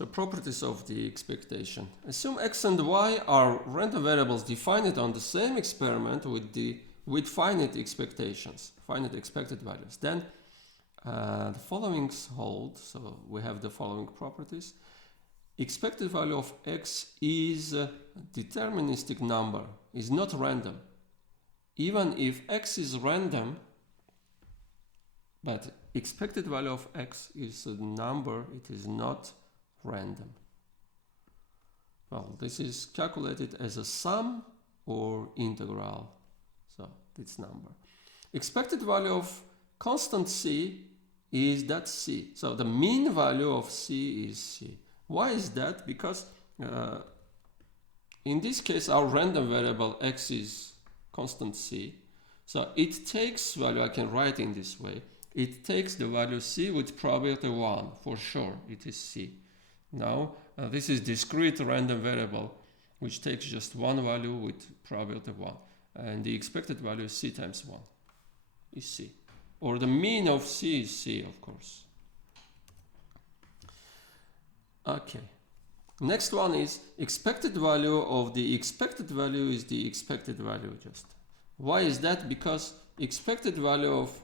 So properties of the expectation. Assume x and y are random variables defined on the same experiment with finite expectations, finite expected values. Then the followings hold. So we have the following properties. Expected value of x is a deterministic number, is not random. Even if x is random, but expected value of x is a number, it is not random. Well, this is calculated as a sum or integral. So this number. Expected value of constant c is that c. So the mean value of c is c. Why is that? Because in this case our random variable x is constant c. So it takes value, I can write in this way. It takes the value c with probability 1, for sure it is c. Now this is discrete random variable which takes just one value with probability 1, and the expected value is c times 1 is c, or the mean of c is c, of course. Okay, next one is expected value of the expected value is the expected value just. Why is that? Because expected value of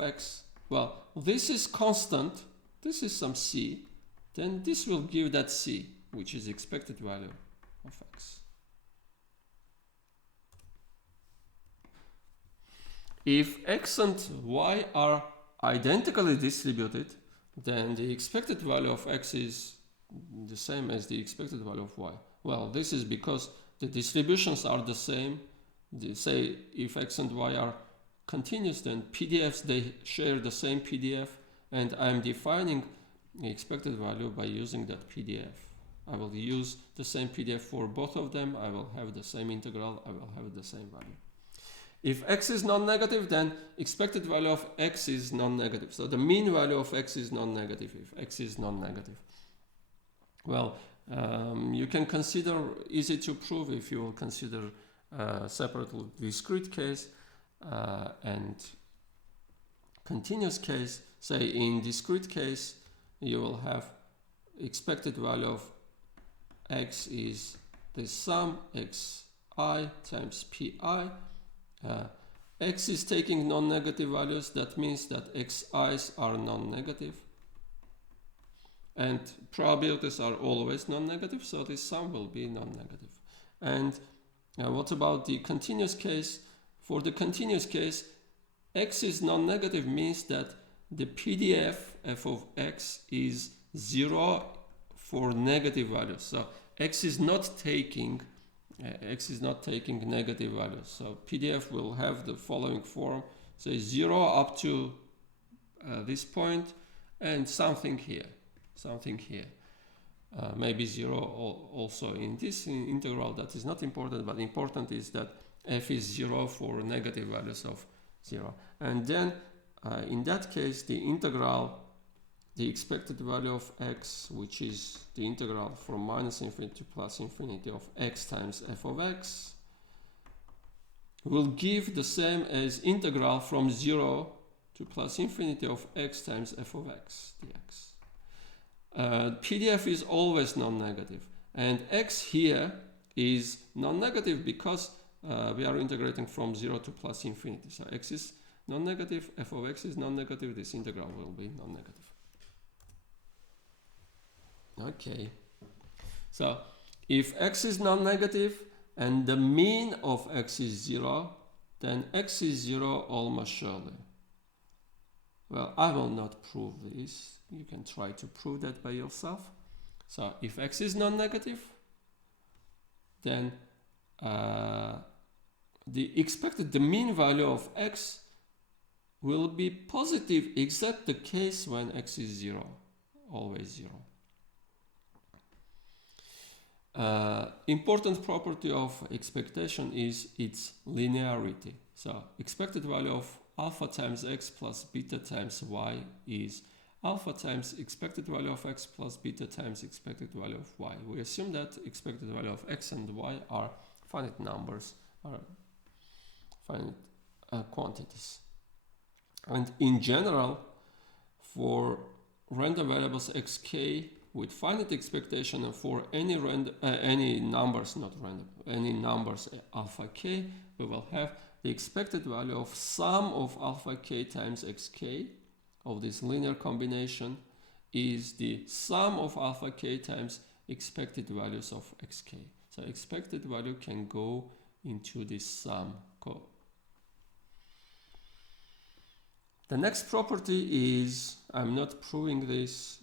x, well, this is constant, this is some c, then this will give that c, which is expected value of x. If x and y are identically distributed, then the expected value of x is the same as the expected value of y. Well, this is because the distributions are the same. Say if x and y are continuous, then PDFs, they share the same PDF, and I'm defining the expected value by using that PDF. I will use the same PDF for both of them. I will have the same integral. I will have the same value. If x is non-negative, then expected value of x is non-negative. So the mean value of x is non-negative if x is non-negative. Well, you can consider, easy to prove if you will consider separate discrete case and continuous case. Say in discrete case, you will have expected value of x is the sum xi times pi. X is taking non-negative values, that means that xi's are non-negative, and probabilities are always non-negative, so this sum will be non-negative. And what about the continuous case? For the continuous case, x is non-negative means that the PDF f of x is 0 for negative values. So x is not taking negative values. So PDF will have the following form, say 0 up to this point and something here. Maybe 0 also in this integral. That is not important, but important is that f is 0 for negative values of 0. And then in that case, the integral, the expected value of x, which is the integral from minus infinity to plus infinity of x times f of x, will give the same as integral from 0 to plus infinity of x times f of x dx. PDF is always non-negative, and x here is non-negative because we are integrating from 0 to plus infinity. So x is non-negative, f of x is non-negative, this integral will be non-negative. Okay, so if x is non-negative and the mean of x is 0, then x is 0 almost surely. Well, I will not prove this. You can try to prove that by yourself. So if x is non-negative, then the mean value of x will be positive except the case when x is 0, always 0. Important property of expectation is its linearity. So expected value of alpha times x plus beta times y is alpha times expected value of x plus beta times expected value of y. We assume that expected value of x and y are finite numbers, are finite quantities. And in general, for random variables xk with finite expectation, and for any numbers, not random, any numbers alpha k, we will have the expected value of sum of alpha k times xk of this linear combination is the sum of alpha k times expected values of xk. So expected value can go into this sum. The next property is, I'm not proving this.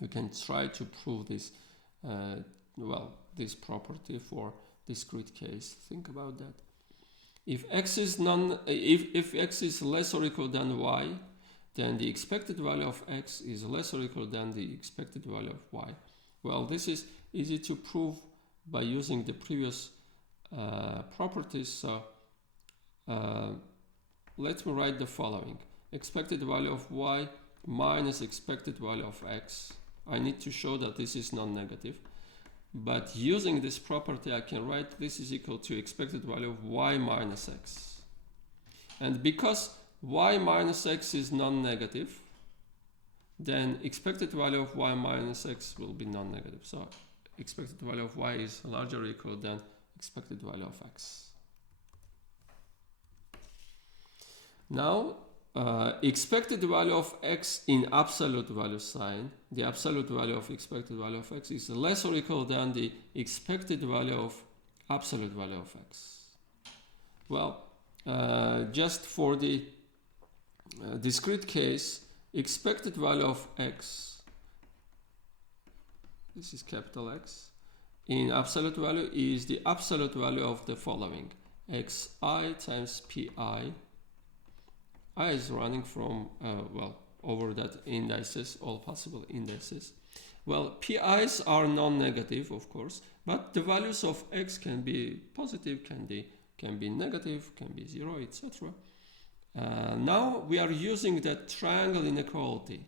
You can try to prove this, this property for discrete case. Think about that. If x is if x is less or equal than y, then the expected value of x is less or equal than the expected value of y. Well, this is easy to prove by using the previous properties. So let me write the following. Expected value of y minus expected value of x. I need to show that this is non-negative. But using this property, I can write this is equal to expected value of y minus x. And because y minus x is non-negative, then expected value of y minus x will be non-negative. So expected value of y is larger or equal than expected value of x. Now, expected value of x in absolute value sign, the absolute value of expected value of x is less or equal than the expected value of absolute value of x. Well, just for the discrete case, expected value of x, this is capital X, in absolute value is the absolute value of the following: xi times pi. I is running from, over that indices, all possible indices. Well, pi's are non-negative, of course, but the values of x can be positive, can be negative, can be 0, etc. Now we are using that triangle inequality.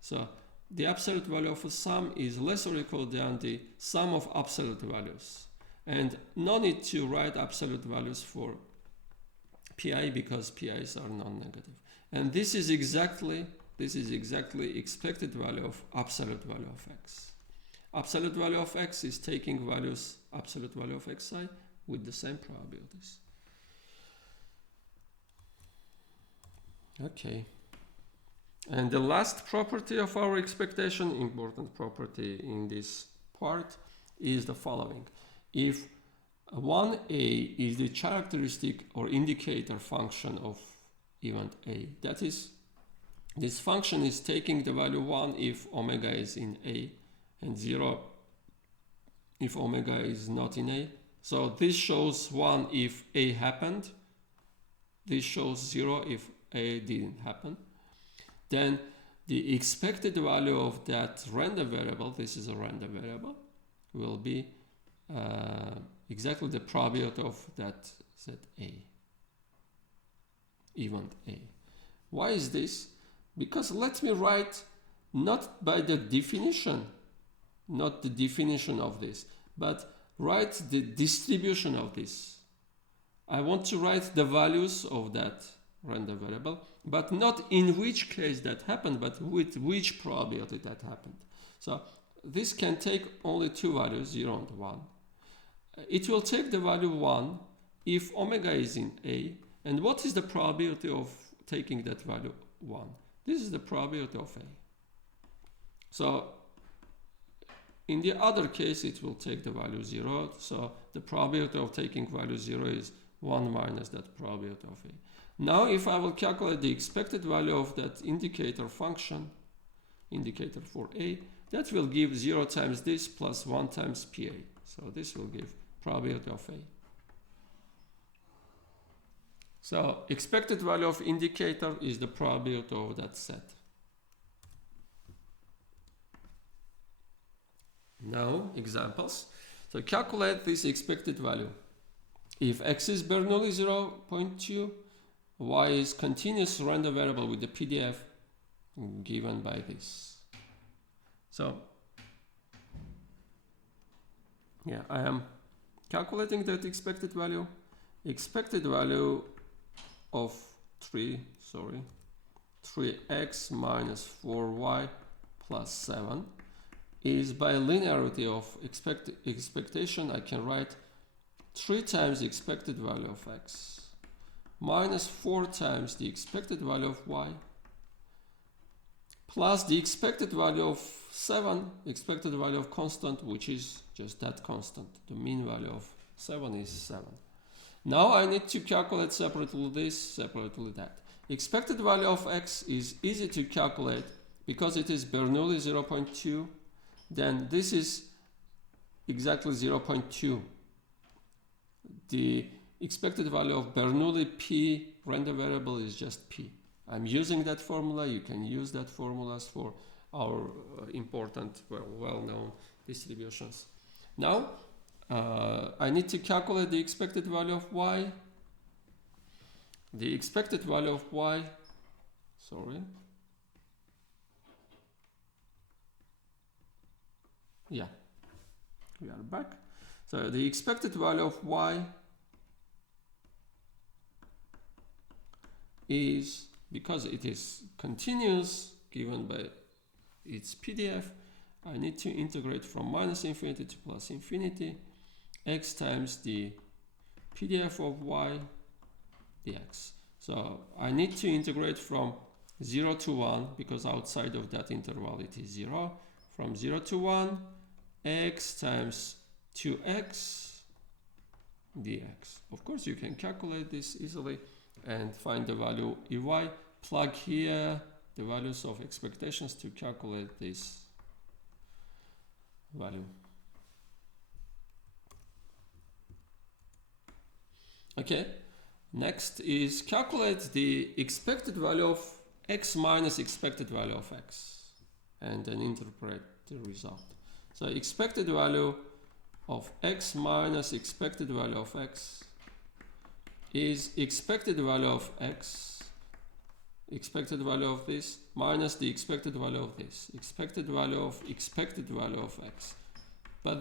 So the absolute value of a sum is less or equal than the sum of absolute values. And no need to write absolute values for pi because pi's are non-negative. And this is exactly expected value of absolute value of x. Absolute value of x is taking values, absolute value of xi, with the same probabilities. Okay. And the last property of our expectation, important property in this part, is the following. If 1a is the characteristic or indicator function of event a, that is, this function is taking the value 1 if omega is in a and 0 if omega is not in a. So this shows 1 if a happened, this shows 0 if a didn't happen. Then the expected value of that random variable, this is a random variable, will be exactly the probability of that set A, event A. Why is this? Because let me write not by the definition, not the definition of this, but write the distribution of this. I want to write the values of that random variable, but not in which case that happened, but with which probability that happened. So this can take only two values, 0 and 1. It will take the value 1 if omega is in A. And what is the probability of taking that value 1? This is the probability of A. So in the other case, it will take the value 0. So the probability of taking value 0 is 1 minus that probability of A. Now, if I will calculate the expected value of that indicator function, indicator for A, that will give 0 times this plus 1 times PA. So this will give probability of A. So expected value of indicator is the probability of that set. Now, examples. So calculate this expected value. If x is Bernoulli 0.2, y is continuous random variable with the PDF given by this. So, yeah, I am calculating that expected value. Expected value of 3 3x minus 4y plus 7 is by linearity of expectation, I can write 3 times the expected value of x minus 4 times the expected value of y plus the expected value of 7, expected value of constant, which is just that constant. The mean value of 7 is 7. Now I need to calculate separately this, separately that. Expected value of x is easy to calculate because it is Bernoulli 0.2. Then this is exactly 0.2. The expected value of Bernoulli p random variable is just p. I'm using that formula. You can use that formulas for our important, well-known distributions. Now, I need to calculate the expected value of y. The expected value of y, sorry. Yeah, we are back. So the expected value of y is, because it is continuous given by its PDF, I need to integrate from minus infinity to plus infinity x times the PDF of y dx. So I need to integrate from 0 to 1 because outside of that interval it is 0. From 0 to 1, x times 2x dx. Of course you can calculate this easily and find the value ey. Plug here the values of expectations to calculate this value. Okay, next is calculate the expected value of x minus expected value of x and then interpret the result. So expected value of x minus expected value of x is expected value of x, expected value of this minus the expected value of this, expected value of x. But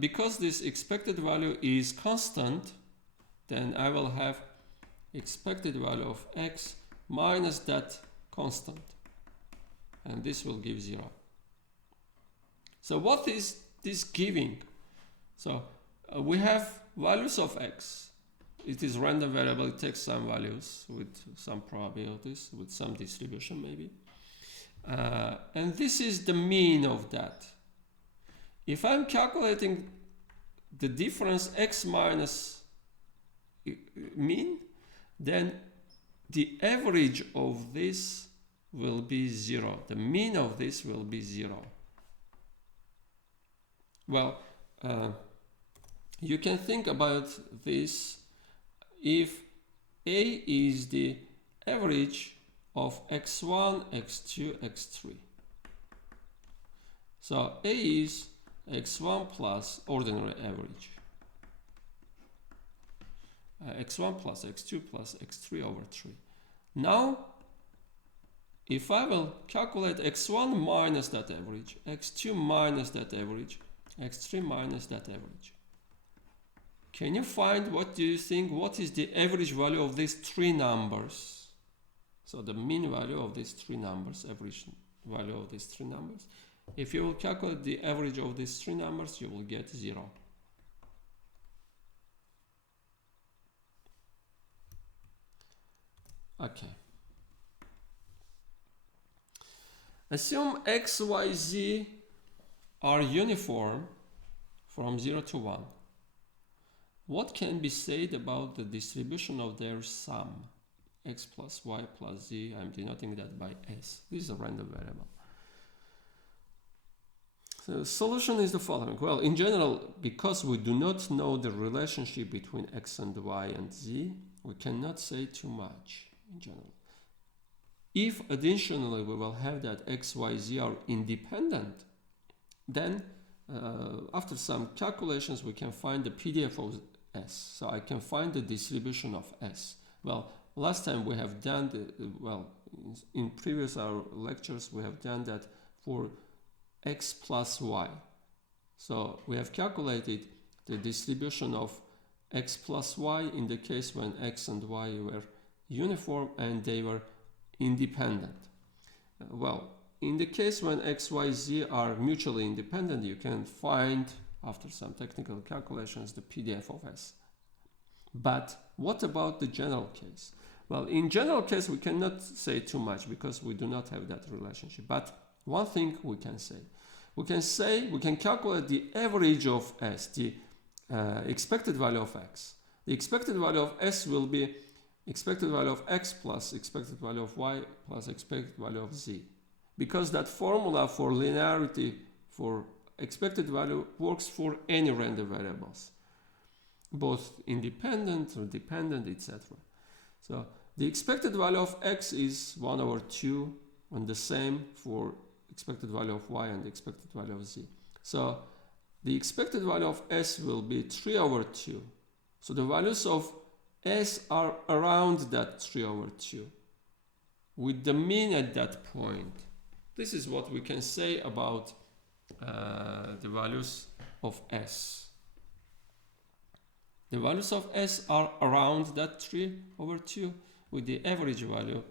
because this expected value is constant, then I will have expected value of x minus that constant, and this will give 0. So what is this giving? So we have values of x. It is random variable, it takes some values with some probabilities, with some distribution maybe. And this is the mean of that. If I'm calculating the difference x minus mean, then the average of this will be 0. The mean of this will be 0. Well, you can think about this if A is the average of x1, x2, x3. So A is x1 plus ordinary average. X1 plus x2 plus x3 over 3. Now, if I will calculate x1 minus that average, x2 minus that average, x3 minus that average, can you find, what do you think, what is the average value of these 3 numbers? So the mean value of these 3 numbers, average value of these 3 numbers. If you will calculate the average of these 3 numbers, you will get 0. Okay. Assume x, y, z are uniform from 0 to 1. What can be said about the distribution of their sum? X plus y plus z, I'm denoting that by s. This is a random variable. So the solution is the following. Well, in general, because we do not know the relationship between x and y and z, we cannot say too much in general. If additionally we will have that x, y, z are independent, then after some calculations we can find the PDF of s. So I can find the distribution of s. Well, last time we have done in previous our lectures we have done that for x plus y. So we have calculated the distribution of x plus y in the case when x and y were uniform and they were independent. Well, in the case when x, y, z are mutually independent, you can find, after some technical calculations, the PDF of S. But what about the general case? Well, in general case, we cannot say too much because we do not have that relationship. But one thing we can say, we can calculate the average of S, the expected value of X. The expected value of S will be expected value of X plus expected value of Y plus expected value of Z. Because that formula for linearity for expected value works for any random variables, both independent or dependent, etc. So the expected value of X is 1 over 2, and the same for expected value of Y and the expected value of Z. So the expected value of S will be 3 over 2. So the values of S are around that 3 over 2, with the mean at that point. This is what we can say about the values of S. The values of S are around that 3 over 2, with the average value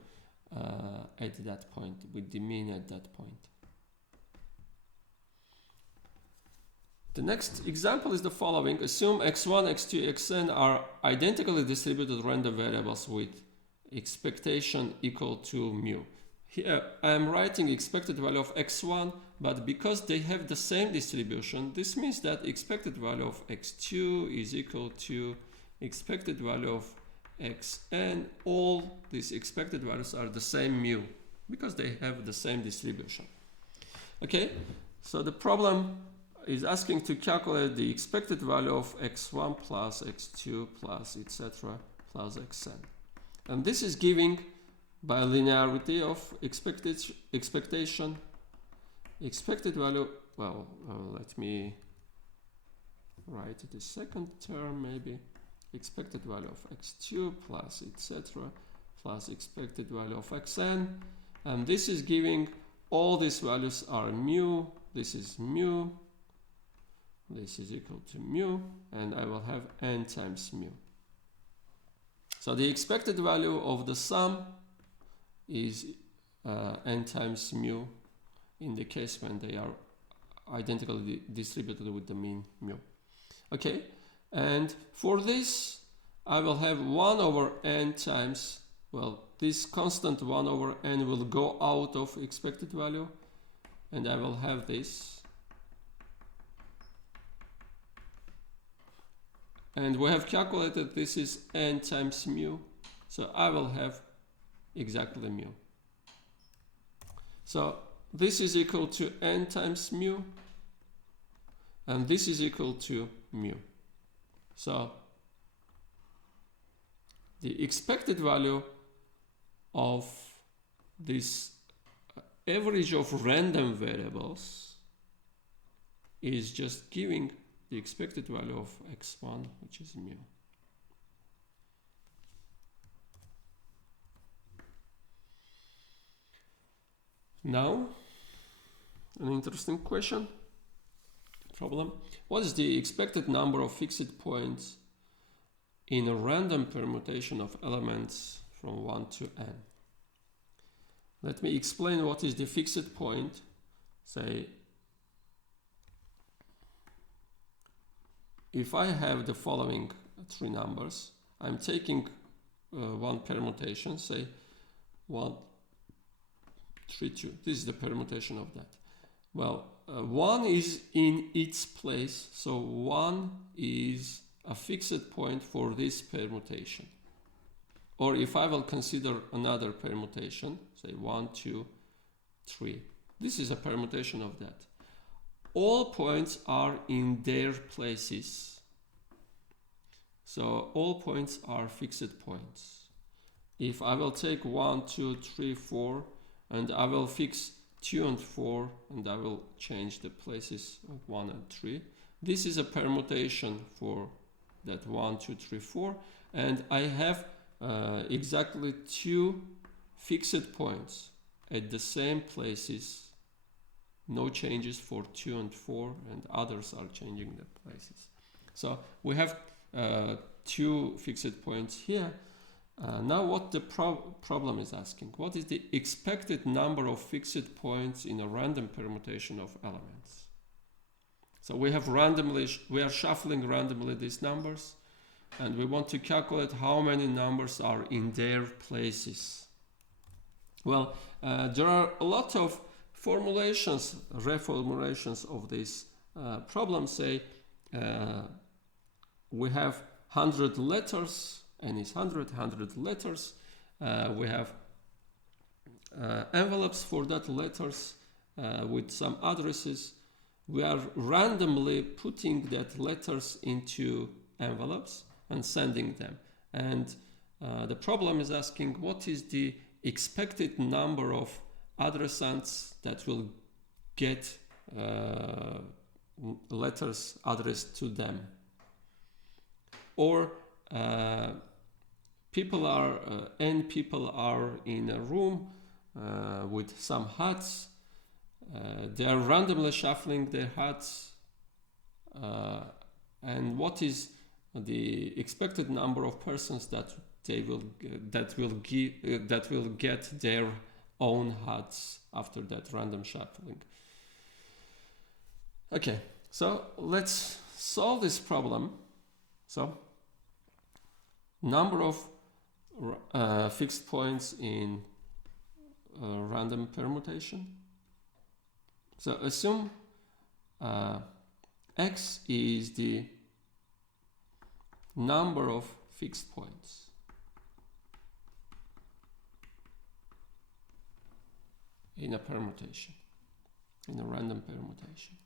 at that point, with the mean at that point. The next example is the following. Assume x1, x2, xn are identically distributed random variables with expectation equal to mu. Here I am writing expected value of x1, but because they have the same distribution, this means that expected value of x2 is equal to expected value of xn. All these expected values are the same mu because they have the same distribution. Okay, so the problem is asking to calculate the expected value of x1 plus x2 plus etc. plus xn. And this is giving by linearity of expectation, expected value, well, let me write the second term maybe, expected value of x2 plus etc. plus expected value of xn, and this is giving all these values are mu, this is mu, this is equal to mu, and I will have n times mu. So the expected value of the sum is n times mu in the case when they are identically distributed with the mean mu. Okay, and for this I will have 1 over n times, well, this constant 1 over n will go out of expected value, and I will have this. And we have calculated this is n times mu, so I will have exactly mu. So this is equal to n times mu, and this is equal to mu. So the expected value of this average of random variables is just giving the expected value of x1, which is mu. Now, an interesting problem. What is the expected number of fixed points in a random permutation of elements from 1 to n? Let me explain what is the fixed point. Say, if I have the following 3 numbers, I'm taking one permutation, say 1, 3, 2. This is the permutation of that. Well, 1 is in its place, so 1 is a fixed point for this permutation. Or if I will consider another permutation, say 1, 2, 3. This is a permutation of that. All points are in their places. So all points are fixed points. If I will take 1, 2, 3, 4, and I will fix 2 and 4, and I will change the places of 1 and 3. This is a permutation for that 1, 2, 3, 4, and I have exactly 2 fixed points at the same places. No changes for 2 and 4, and others are changing the places. So we have 2 fixed points here, Now what the problem is asking, what is the expected number of fixed points in a random permutation of elements? So we are shuffling randomly these numbers, and we want to calculate how many numbers are in their places. Well, there are a lot of formulations, reformulations of this problem. Say we have 100 letters, n is 100 letters. We have envelopes for that letters with some addresses. We are randomly putting that letters into envelopes and sending them. And the problem is asking what is the expected number of addressants that will get letters addressed to them. Or n people are in a room with some hats. They are randomly shuffling their hats, and what is the expected number of persons that will get their own hats after that random shuffling? Okay, so let's solve this problem. So number of fixed points in random permutation. So assume x is the number of fixed points. In a permutation, in a random permutation.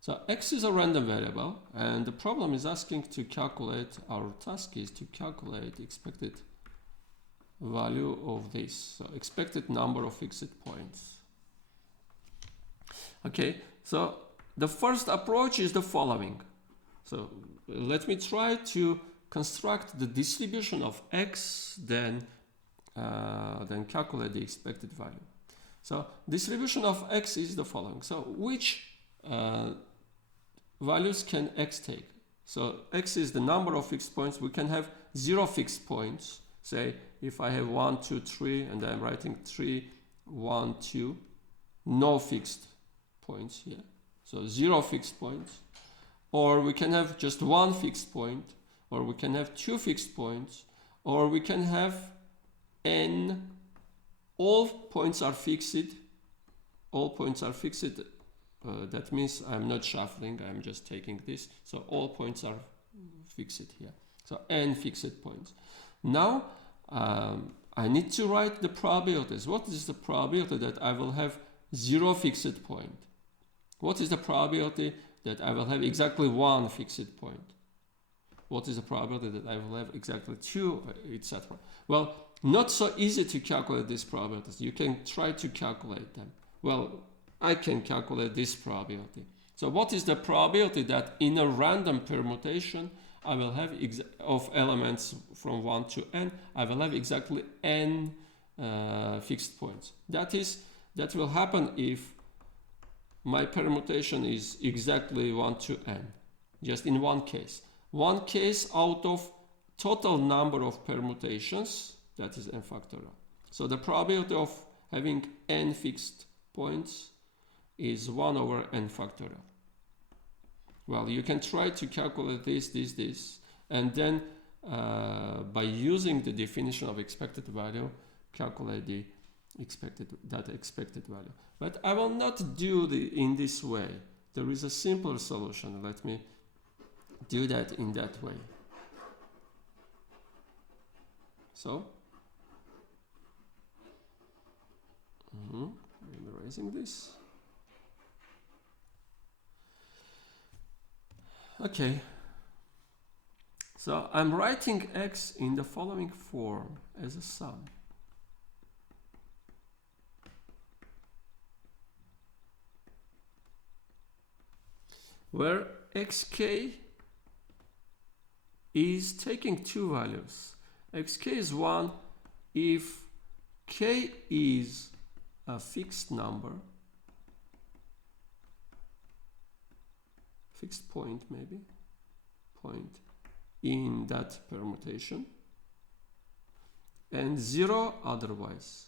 So x is a random variable, and the problem is asking to calculate, our task is to calculate expected value of this, so expected number of fixed points. Okay, so the first approach is the following. So let me try to construct the distribution of x, then calculate the expected value. So distribution of x is the following. So which values can x take? So x is the number of fixed points. We can have 0 fixed points. Say if I have 1, 2, 3, and I'm writing 3, 1, 2, no fixed points here. So 0 fixed points. Or we can have just 1 fixed point, or we can have 2 fixed points, or we can have n. All points are fixed. All points are fixed. That means I'm not shuffling, I'm just taking this. So all points are fixed here. So n fixed points. Now I need to write the probabilities. What is the probability that I will have 0 fixed point? What is the probability that I will have exactly 1 fixed point? What is the probability that I will have exactly 2, etc.? Well, not so easy to calculate these probabilities. You can try to calculate them. Well, I can calculate this probability. So what is the probability that in a random permutation I will have of elements from 1 to n, I will have exactly n fixed points. That will happen if my permutation is exactly 1 to n, just in one case. One case out of total number of permutations, that is n factorial. So the probability of having n fixed points is 1 over n factorial. Well, you can try to calculate this, and then by using the definition of expected value, calculate the expected value. But I will not do in this way. There is a simpler solution. Let me do that in that way. So, I'm erasing this. Okay, so I'm writing x in the following form as a sum. Where xk is taking 2 values. Xk is 1 if k is a fixed number, fixed point maybe, point in that permutation, and 0 otherwise.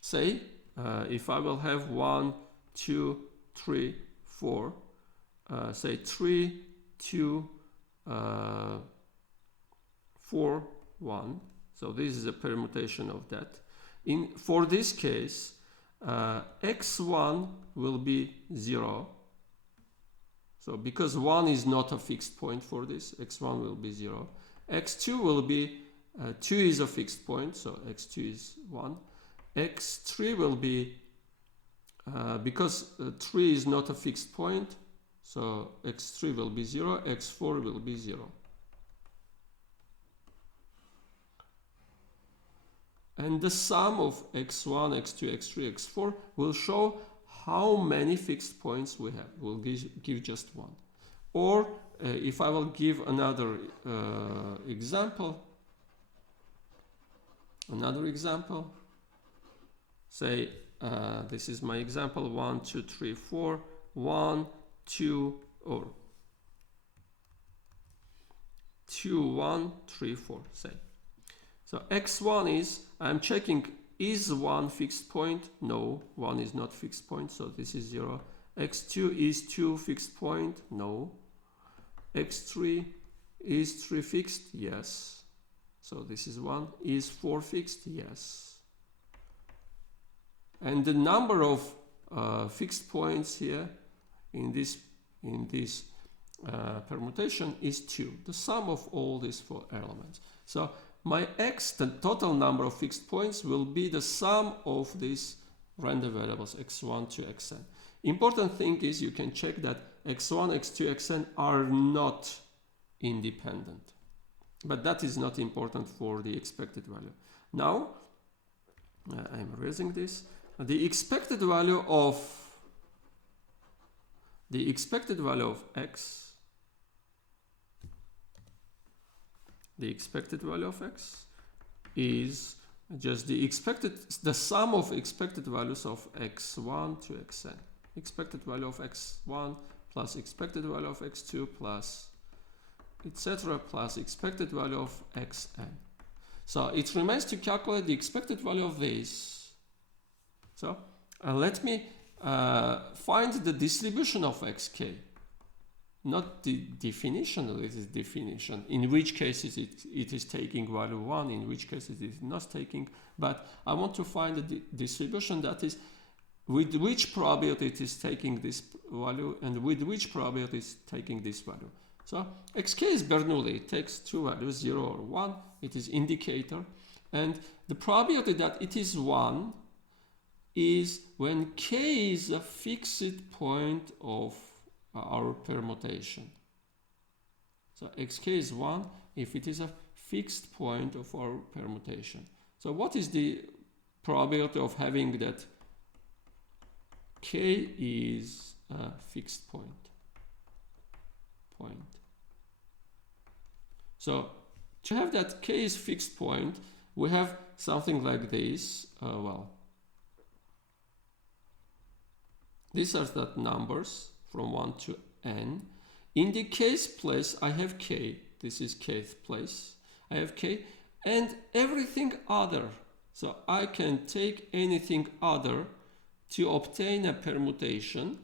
Say, if I will have 1, 2, 3, 4, say 3, 2, 4, 1. So this is a permutation of that. For this case, x1 will be 0. So because 1 is not a fixed point for this, x1 will be 0. x2 will be, 2 is a fixed point, so x2 is 1. x3 will be, because 3 is not a fixed point, so x3 will be 0, x4 will be 0. And the sum of x1, x2, x3, x4 will show how many fixed points we have. We'll give just one. Or if I will give another example, say this is my example 1, 2, 3, 4, 1, 2, or 2, 1, 3, 4, say. So x1 is, I'm checking, is 1 fixed point? No, 1 is not fixed point, so this is 0. x2 is 2 fixed point? No. x3 is 3 fixed? Yes. So this is 1. Is 4 fixed? Yes. And the number of fixed points here in this permutation is 2. The sum of all these 4 elements. So my x, the total number of fixed points, will be the sum of these random variables x1 to xn. Important thing is you can check that x1, x2, xn are not independent. But that is not important for the expected value. Now, I'm erasing this. The expected value of x, is just the sum of expected values of x1 to xn. Expected value of x1 plus expected value of x2 plus etc. plus expected value of xn. So it remains to calculate the expected value of this. So let me find the distribution of xk. Not the definition, it is definition. In which cases it is taking value 1, in which cases it is not taking. But I want to find the distribution, that is with which probability it is taking this value and with which probability it is taking this value. So xk is Bernoulli. It takes two values, 0 or 1. It is indicator. And the probability that it is 1 is when k is a fixed point of our permutation. So xk is 1 if it is a fixed point of our permutation. So what is the probability of having that k is a fixed point? So to have that k is fixed point, we have something like this. These are the numbers from 1 to n. In the k's place, I have k. This is kth place. I have k and everything other. So I can take anything other to obtain a permutation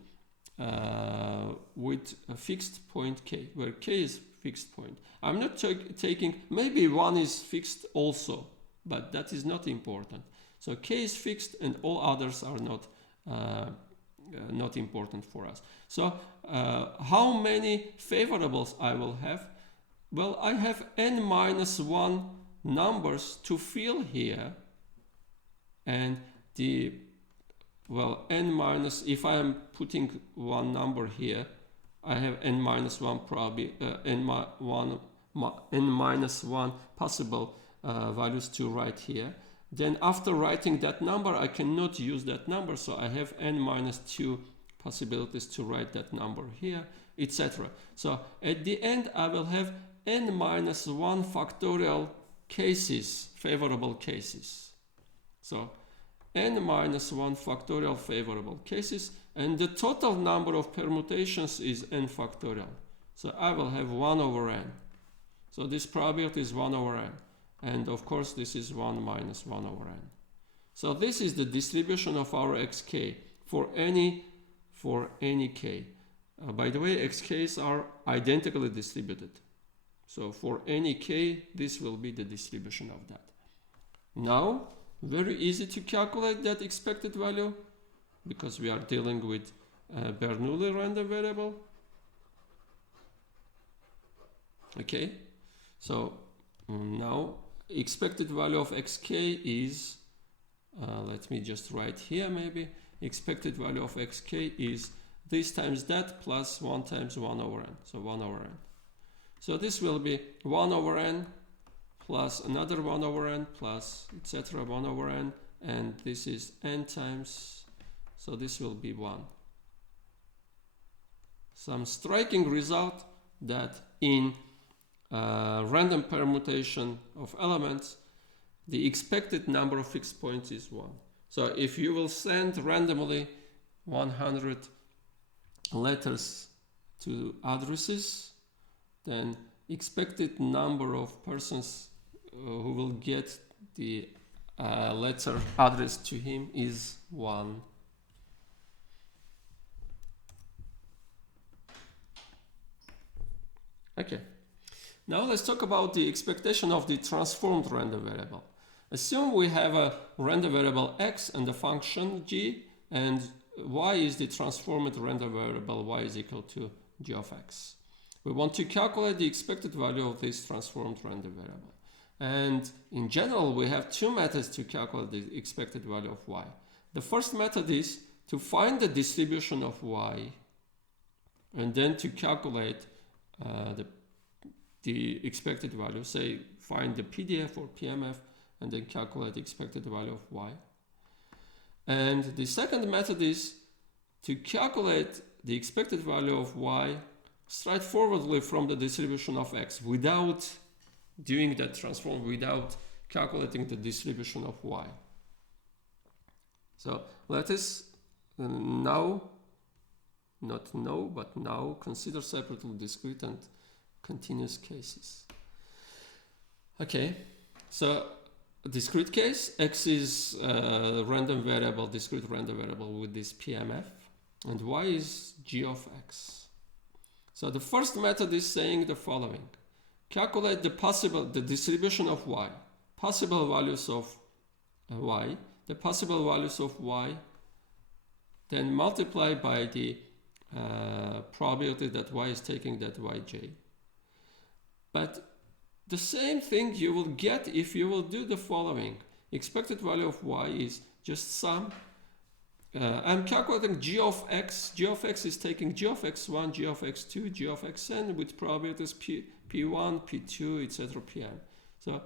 with a fixed point k, where k is fixed point. I'm not taking, maybe 1 is fixed also, but that is not important. So k is fixed and all others are not important for us. So how many favorables I will have? Well, I have n minus 1 numbers to fill here, and n minus, if I am putting one number here, I have n minus 1 n minus 1 possible values to write here. Then after writing that number, I cannot use that number, so I have n minus 2 possibilities to write that number here, etc. So at the end, I will have n minus 1 factorial cases, favorable cases. So n minus 1 factorial favorable cases, and the total number of permutations is n factorial. So I will have 1 over n. So this probability is 1 over n. And of course, this is 1 minus 1 over n. So this is the distribution of our xk for any k. By the way, xk's are identically distributed. So for any k, this will be the distribution of that. Now, very easy to calculate that expected value because we are dealing with Bernoulli random variable. Okay, so now expected value of xk is, let me just write here maybe, expected value of xk is this times that plus 1 times 1 over n, so 1 over n. So this will be 1 over n plus another 1 over n plus etc. 1 over n, and this is n times, so this will be 1. Some striking result that in random permutation of elements, the expected number of fixed points is 1. So if you will send randomly 100 letters to addresses, then expected number of persons who will get the letter addressed to him is 1. Okay. Now let's talk about the expectation of the transformed random variable. Assume we have a random variable x and a function g, and y is the transformed random variable y is equal to g of x. We want to calculate the expected value of this transformed random variable. And in general, we have two methods to calculate the expected value of y. The first method is to find the distribution of y and then to calculate the expected value, say find the PDF or PMF and then calculate the expected value of y. And the second method is to calculate the expected value of y straightforwardly from the distribution of x without doing that transform, without calculating the distribution of y. So let us now, not now, but now consider separately discrete and continuous cases. Okay, so a discrete case, x is a random variable, discrete random variable with this PMF, and y is g of x. So the first method is saying the following: calculate the distribution of y, possible values of y, the possible values of y, then multiply by the probability that y is taking that yj. But the same thing you will get if you will do the following. Expected value of y is just sum. I'm calculating g of x. G of x is taking g of x1, g of x2, g of xn with probabilities p1, p2, etc. pn. So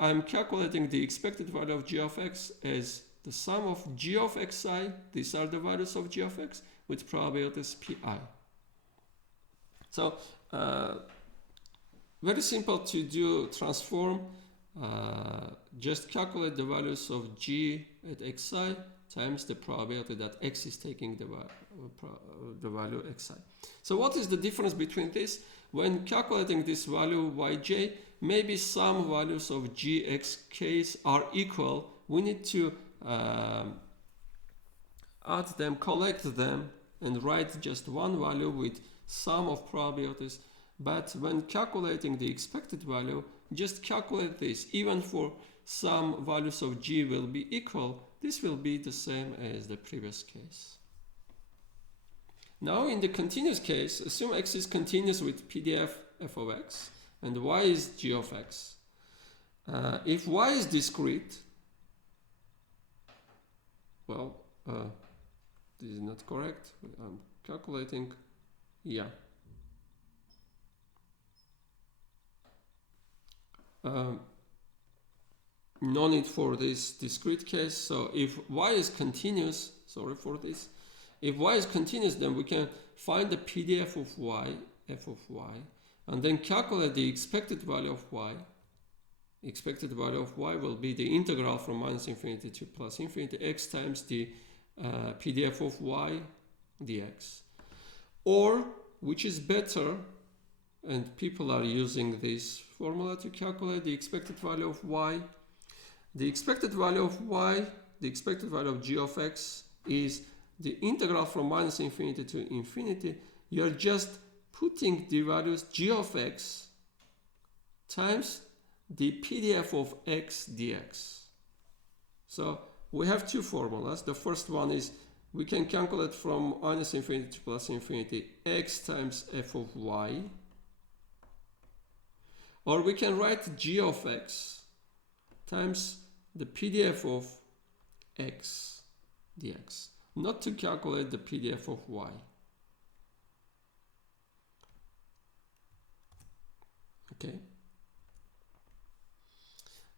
I'm calculating the expected value of g of x as the sum of g of xi. These are the values of g of x with probabilities pi. So very simple to do transform. Just calculate the values of g at xi times the probability that x is taking the value xi. So what is the difference between this? When calculating this value yj, maybe some values of gxk's are equal. We need to add them, collect them, and write just one value with sum of probabilities. But when calculating the expected value, just calculate this. Even for some values of g will be equal, this will be the same as the previous case. Now in the continuous case, assume x is continuous with PDF f of x and y is g of x. If y is discrete, well, this is not correct. I'm calculating, yeah. No need for this discrete case. So if y is continuous, sorry for this, if y is continuous, then we can find the PDF of y, f of y, and then calculate the expected value of y. Expected value of y will be the integral from minus infinity to plus infinity x times the PDF of y dx. Or, which is better, and people are using this formula to calculate the expected value of y. The expected value of y, the expected value of g of x, is the integral from minus infinity to infinity. You're just putting the values g of x times the PDF of x dx. So we have two formulas. The first one is we can calculate from minus infinity to plus infinity x times f of y. Or we can write g of x times the PDF of x dx, not to calculate the PDF of y. Okay.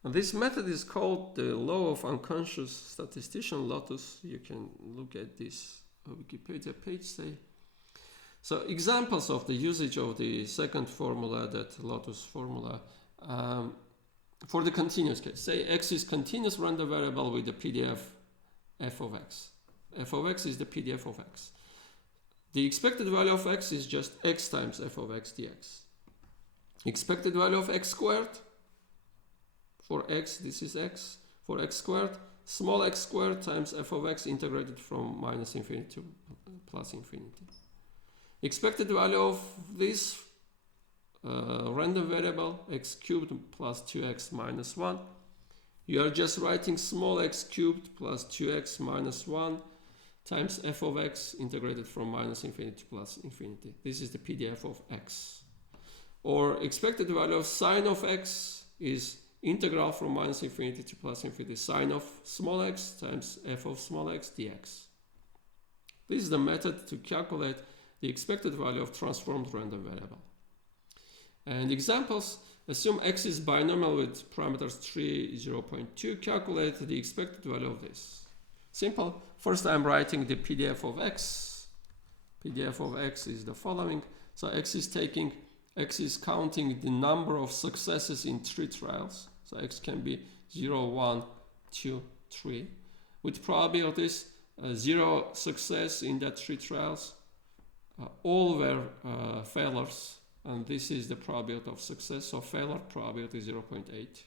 And this method is called the law of unconscious statistician, LOTUS. You can look at this Wikipedia page, say. So examples of the usage of the second formula, that LOTUS formula, for the continuous case. Say x is continuous random variable with the PDF f of x. F of x is the PDF of x. The expected value of x is just x times f of x dx. Expected value of x squared, for x, this is x. For x squared, small x squared times f of x integrated from minus infinity to plus infinity. Expected value of this random variable, x cubed plus 2x minus 1. You are just writing small x cubed plus 2x minus 1 times f of x integrated from minus infinity to plus infinity. This is the PDF of x. Or expected value of sine of x is integral from minus infinity to plus infinity sine of small x times f of small x dx. This is the method to calculate the expected value of transformed random variable. And examples: assume x is binomial with parameters 3, 0.2. Calculate the expected value of this. Simple. First I'm writing the PDF of x. PDF of x is the following. So x is counting the number of successes in 3 trials. So x can be 0, 1, 2, 3. With probabilities, 0 success in that 3 trials. All were failures, and this is the probability of success. So failure probability 0.8.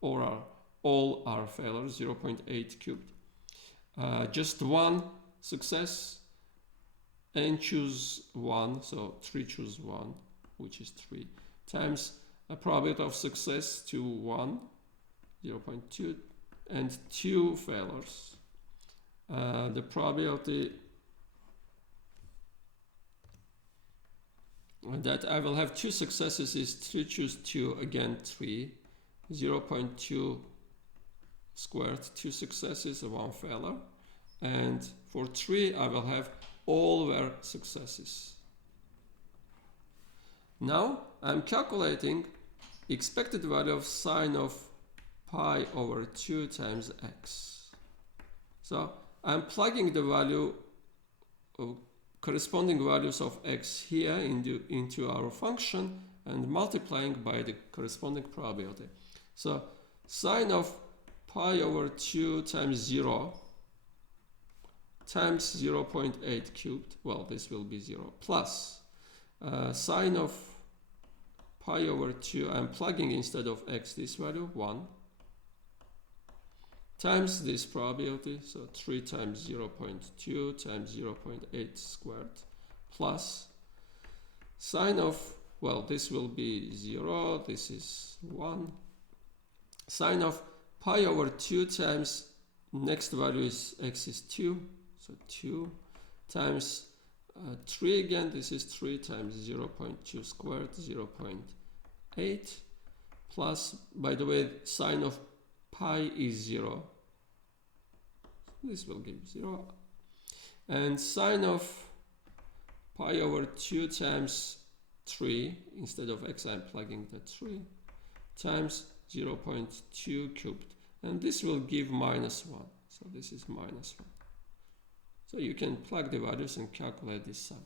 Or all are failures, 0.8 cubed. Just 1 success, n choose 1, so 3 choose 1, which is 3, times a probability of success to 1, 0.2, and 2 failures. The probability that I will have 2 successes is 3 choose 2, again 3, 0.2 squared, 2 successes, 1 failure, and for 3 I will have all were successes. Now I'm calculating expected value of sine of pi over 2 times x. So I'm plugging the value of corresponding values of x here into our function and multiplying by the corresponding probability. So sine of pi over 2 times 0 times 0.8 cubed, well, this will be 0, plus sine of pi over 2, I'm plugging instead of x this value, 1, times this probability, so 3 times 0.2 times 0.8 squared, plus sine of, well, this will be 0, this is 1, sine of pi over 2 times, next value is x is 2, so 2 times 3 again, this is 3 times 0.2 squared, 0.8, plus, by the way, sine of pi is 0. This will give 0. And sine of pi over 2 times 3, instead of x I'm plugging the 3, times 0.2 cubed. And this will give minus 1. So this is minus 1. So you can plug the values and calculate this sum.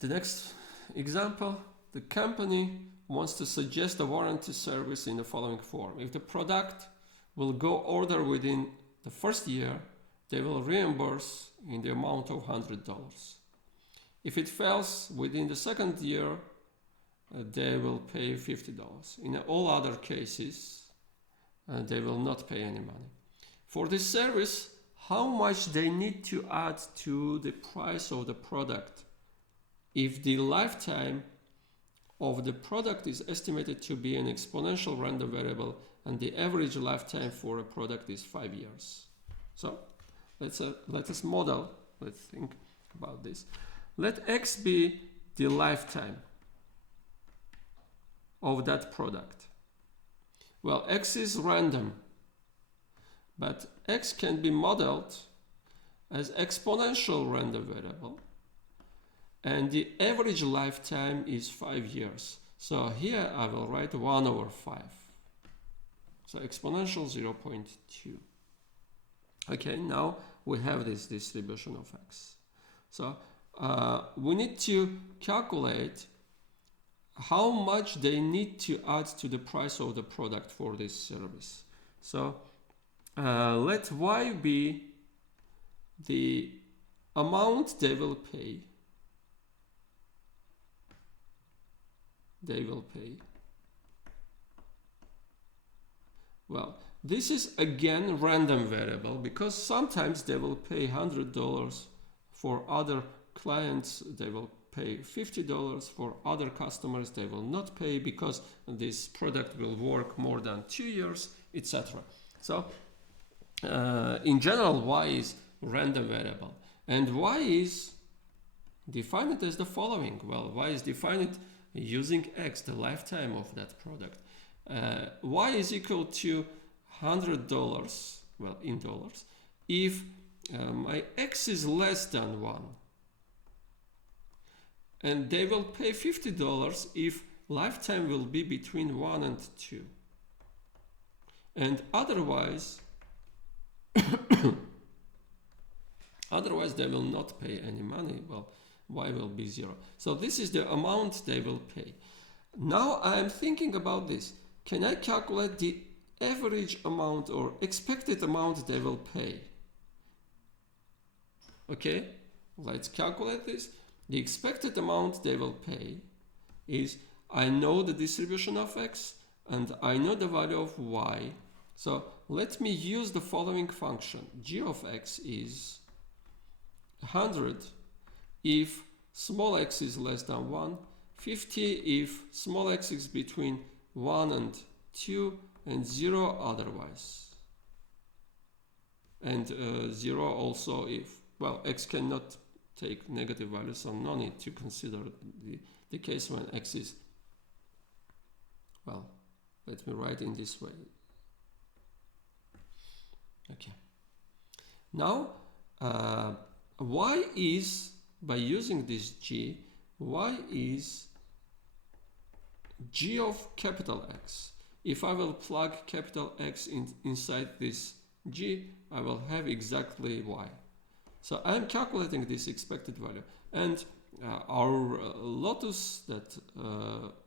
The next example, the company wants to suggest a warranty service in the following form. If the product will go order within the first year, they will reimburse in the amount of $100. If it fails within the second year, they will pay $50. In all other cases, they will not pay any money. For this service, how much they need to add to the price of the product if the lifetime of the product is estimated to be an exponential random variable and the average lifetime for a product is 5 years. So let us model, let's think about this. Let X be the lifetime of that product. Well, X is random, but X can be modeled as exponential random variable, and the average lifetime is 5 years. So here I will write 1/5. So exponential 0.2. Okay, now we have this distribution of X. So we need to calculate how much they need to add to the price of the product for this service. So let Y be the amount they will pay. Well, this is again random variable because sometimes they will pay $100 for other clients, they will pay $50 for other customers, they will not pay because this product will work more than 2 years, etc. So in general, Y is random variable, and Y is defined as the following. Well, Y is defined using X, the lifetime of that product. Y is equal to $100, well, in dollars, if my X is less than 1. And they will pay $50 if lifetime will be between 1 and 2. And otherwise, they will not pay any money. Well, Y will be 0. So this is the amount they will pay. Now I'm thinking about this. Can I calculate the average amount or expected amount they will pay? Okay, let's calculate this. The expected amount they will pay is, I know the distribution of X and I know the value of Y. So let me use the following function. G of X is 100 if small x is less than 1, 50 if small x is between 1 and 2, and 0 otherwise. And 0 also if, well, x cannot take negative values, so no need to consider the case when x is, well, let me write in this way. Okay. Now, y is, by using this g, y is g of capital X. If I will plug capital X inside this g, I will have exactly y. So I'm calculating this expected value, and our LOTUS, that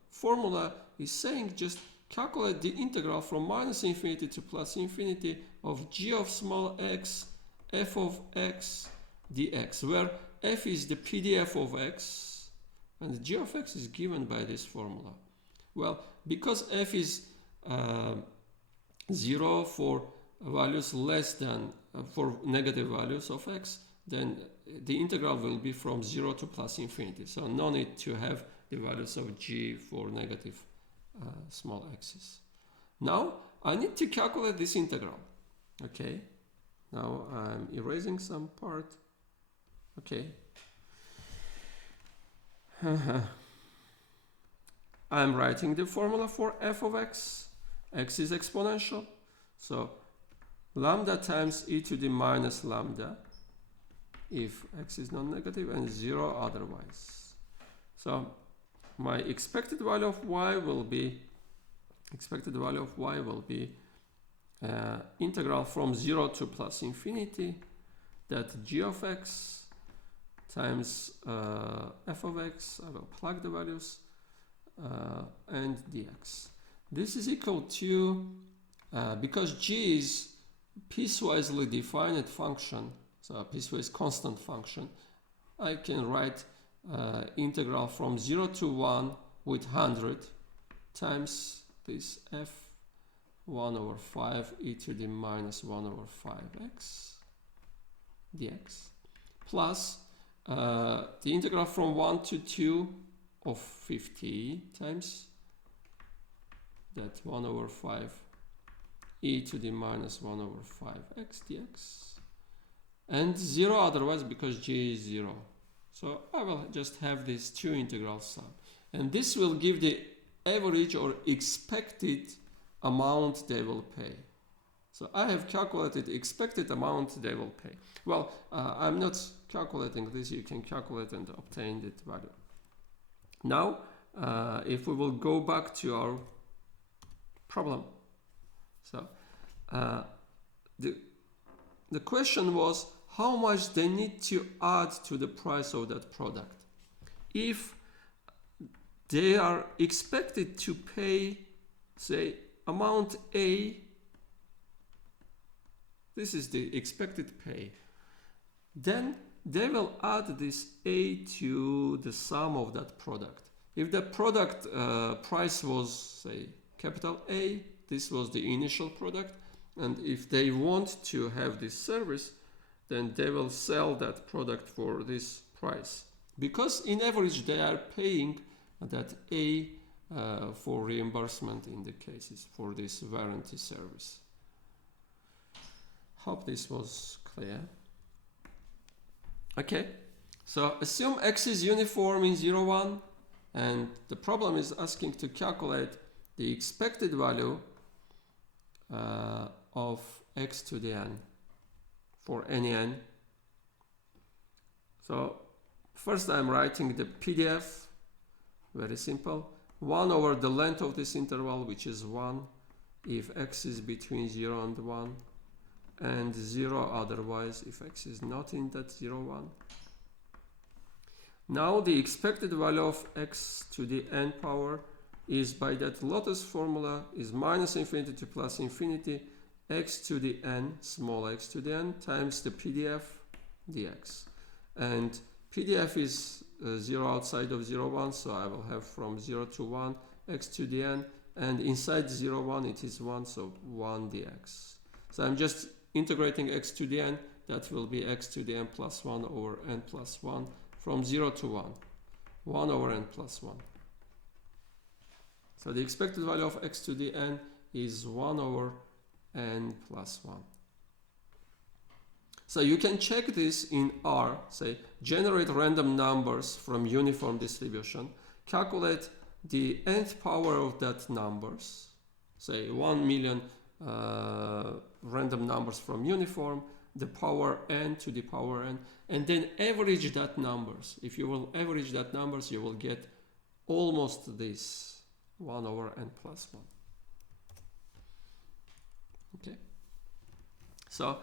formula, is saying just calculate the integral from -infinity to +infinity of g of small x f of x dx, where f is the PDF of x and g of x is given by this formula. Well, because f is 0 for values less than, for negative values of x, then the integral will be from 0 to +infinity. So no need to have the values of g for negative small x's. Now I need to calculate this integral. Okay, now I'm erasing some part. Okay. I'm writing the formula for f of x. X is exponential, so lambda times e to the minus lambda if x is non-negative, and 0 otherwise. So my expected value of y will be integral from 0 to +infinity, that g of x times f of x, I will plug the values, and dx. This is equal to, because g is piecewisely defined function, so a piecewise constant function, I can write integral from 0 to 1 with 100 times this f 1 over 5 e to the minus 1 over 5x dx plus the integral from 1 to 2 of 50 times that 1 over 5 e to the minus 1 over 5x dx and 0 otherwise because g is 0. So I will just have these two integral sum, and this will give the average or expected amount they will pay. So I have calculated expected amount they will pay. Well, I'm not calculating this. You can calculate and obtain that value. Now, if we will go back to our problem. So the question was how much they need to add to the price of that product. If they are expected to pay, say, amount A, this is the expected pay, then they will add this A to the sum of that product. If the product price was, say, capital A, this was the initial product, and if they want to have this service, then they will sell that product for this price. Because in average they are paying that A for reimbursement in the cases for this warranty service. Hope this was clear. Okay, so assume x is uniform in 0, 1, and the problem is asking to calculate the expected value of x to the n for any n. So first I'm writing the PDF, very simple. 1 over the length of this interval, which is 1, if x is between 0 and 1, and 0 otherwise if x is not in that 0, 1. Now the expected value of x to the n power is, by that LOTUS formula, is minus infinity to plus infinity x to the n, small x to the n, times the PDF dx. And PDF is 0 outside of 0, 1, so I will have from 0 to 1 x to the n, and inside 0, 1 it is 1, so 1 dx. So I'm just integrating x to the n, that will be x to the n plus 1 over n plus 1 from 0 to 1, 1 over n plus 1. So the expected value of x to the n is 1 over n plus 1. So you can check this in R, say generate random numbers from uniform distribution, calculate the nth power of that numbers, say 1 million random numbers from uniform, the power n to the power n, and then average that numbers. If you will average that numbers, you will get almost this 1 over n plus 1. Okay. So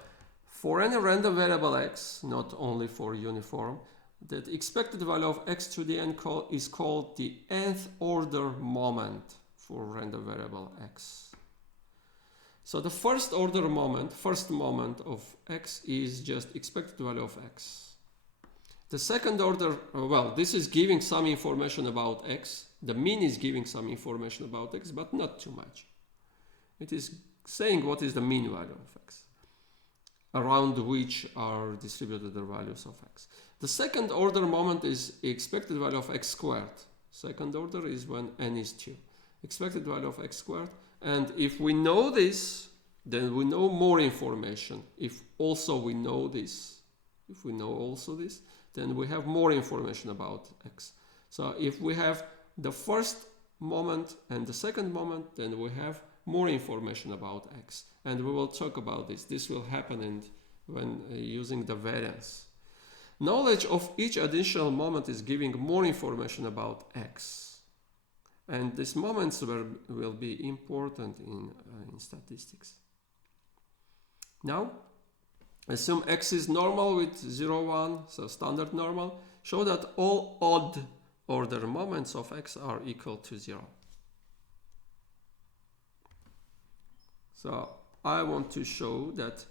for any random variable x, not only for uniform, that expected value of x to the n is called the nth order moment for random variable x. So the first moment of x is just expected value of x. The second order, well, this is giving some information about x. The mean is giving some information about x, but not too much. It is saying what is the mean value of x, around which are distributed the values of x. The second order moment is expected value of x squared. Second order is when n is 2. Expected value of x squared. And if we know this, then we know more information. If also we know this, then we have more information about x. So if we have the first moment and the second moment, then we have more information about x. And we will talk about this. This will happen when using the variance. Knowledge of each additional moment is giving more information about x. And these moments will be important in statistics. Now, assume x is normal with 0, 1, so standard normal. Show that all odd order moments of x are equal to 0. So I want to show that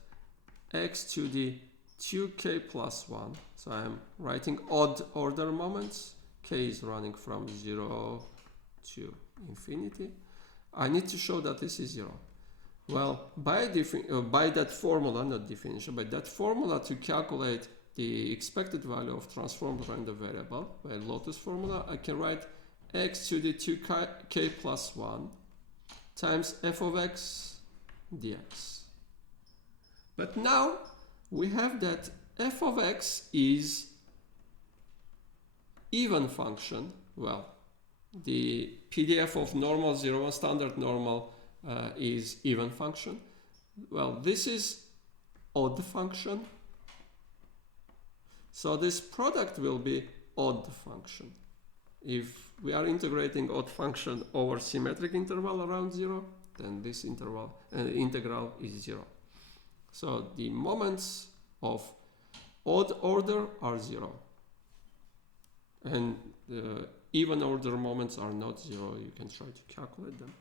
x to the 2k plus 1, so I'm writing odd order moments, k is running from 0 to infinity. I need to show that this is 0. Well, by that formula, not definition, by that formula to calculate the expected value of transformed random variable by LOTUS formula, I can write x to the 2k plus 1 times f of x dx. But now we have that f of x is even function. Well, the PDF of normal 0 and standard normal is even function. Well, this is odd function. So this product will be odd function. If we are integrating odd function over symmetric interval around 0, then this integral is 0. So the moments of odd order are 0. And the even order moments are not 0. You can try to calculate them.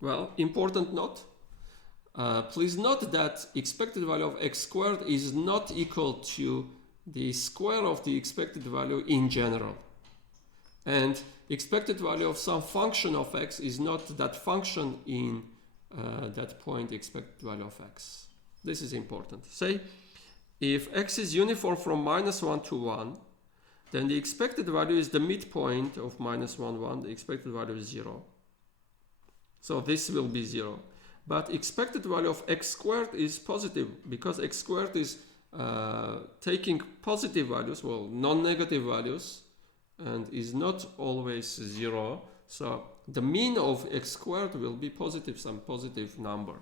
Well, important note. Please note that expected value of x squared is not equal to the square of the expected value in general. And expected value of some function of x is not that function in that point expected value of x. This is important. Say, if x is uniform from -1 to 1, then the expected value is the midpoint of -1, 1. The expected value is 0. So this will be 0. But expected value of x squared is positive because x squared is taking positive values, well, non-negative values, and is not always 0. So the mean of x squared will be positive, some positive number.